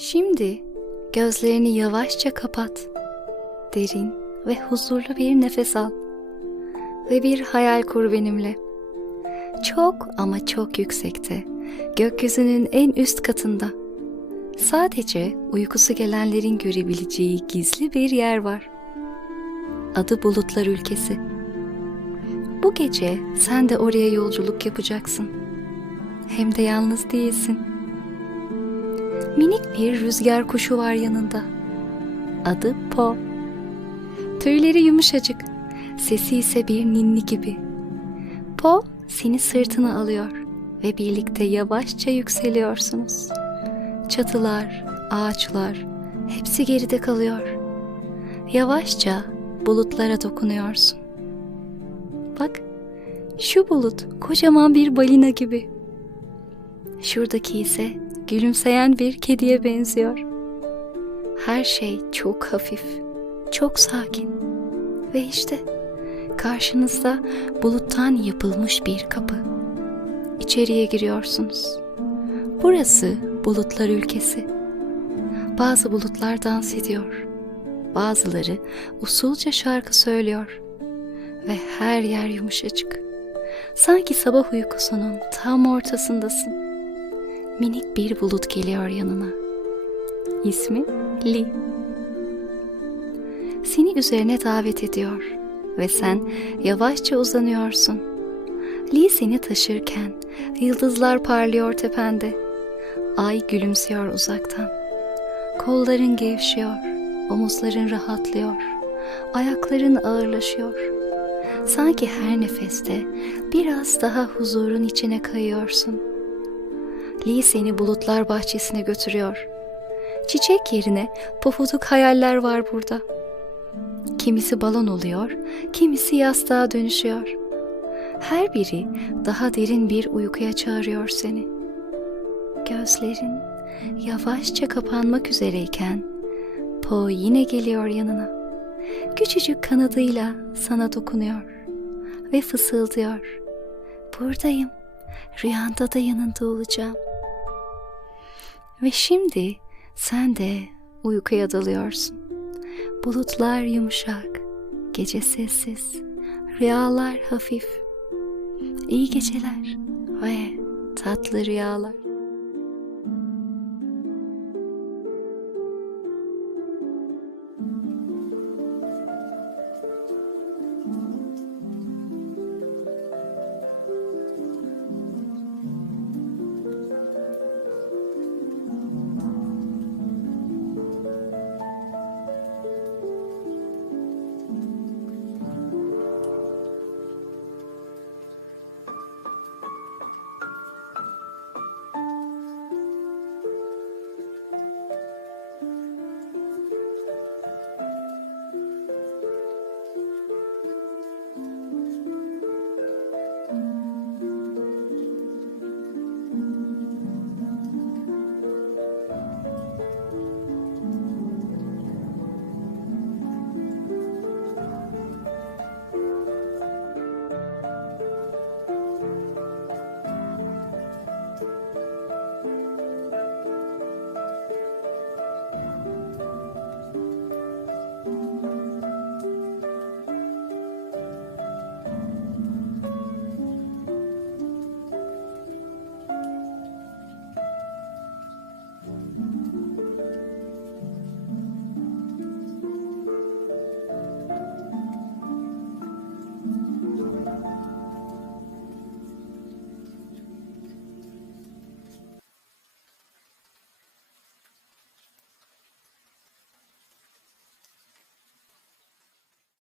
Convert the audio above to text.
Şimdi gözlerini yavaşça kapat. Derin ve huzurlu bir nefes al. Ve bir hayal kur benimle. Çok ama çok yüksekte, gökyüzünün en üst katında. Sadece uykusu gelenlerin görebileceği gizli bir yer var. Adı Bulutlar Ülkesi. Bu gece sen de oraya yolculuk yapacaksın. Hem de yalnız değilsin. Minik bir rüzgar kuşu var yanında. Adı Po. Tüyleri yumuşacık, sesi ise bir ninni gibi. Po seni sırtına alıyor ve birlikte yavaşça yükseliyorsunuz. Çatılar, ağaçlar hepsi geride kalıyor. Yavaşça bulutlara dokunuyorsun. Bak, şu bulut kocaman bir balina gibi. Şuradaki ise gülümseyen bir kediye benziyor. Her şey çok hafif, çok sakin. Ve işte karşınızda buluttan yapılmış bir kapı. İçeriye giriyorsunuz. Burası bulutlar ülkesi. Bazı bulutlar dans ediyor. Bazıları usulca şarkı söylüyor. Ve her yer yumuşacık. Sanki sabah uykusunun tam ortasındasın. Minik bir bulut geliyor yanına. İsmi Lee. Seni üzerine davet ediyor ve sen yavaşça uzanıyorsun. Lee seni taşırken yıldızlar parlıyor tepende. Ay gülümsüyor uzaktan. Kolların gevşiyor, omuzların rahatlıyor, ayakların ağırlaşıyor. Sanki her nefeste biraz daha huzurun içine kayıyorsun. Lee seni bulutlar bahçesine götürüyor. Çiçek yerine pofuduk hayaller var burada. Kimisi balon oluyor, kimisi yastığa dönüşüyor. Her biri daha derin bir uykuya çağırıyor seni. Gözlerin yavaşça kapanmak üzereyken Po yine geliyor yanına. Küçücük kanadıyla sana dokunuyor ve fısıldıyor. Buradayım, rüyanda da yanında olacağım. Ve şimdi sen de uykuya dalıyorsun. Bulutlar yumuşak, gece sessiz, rüyalar hafif. İyi geceler ve tatlı rüyalar.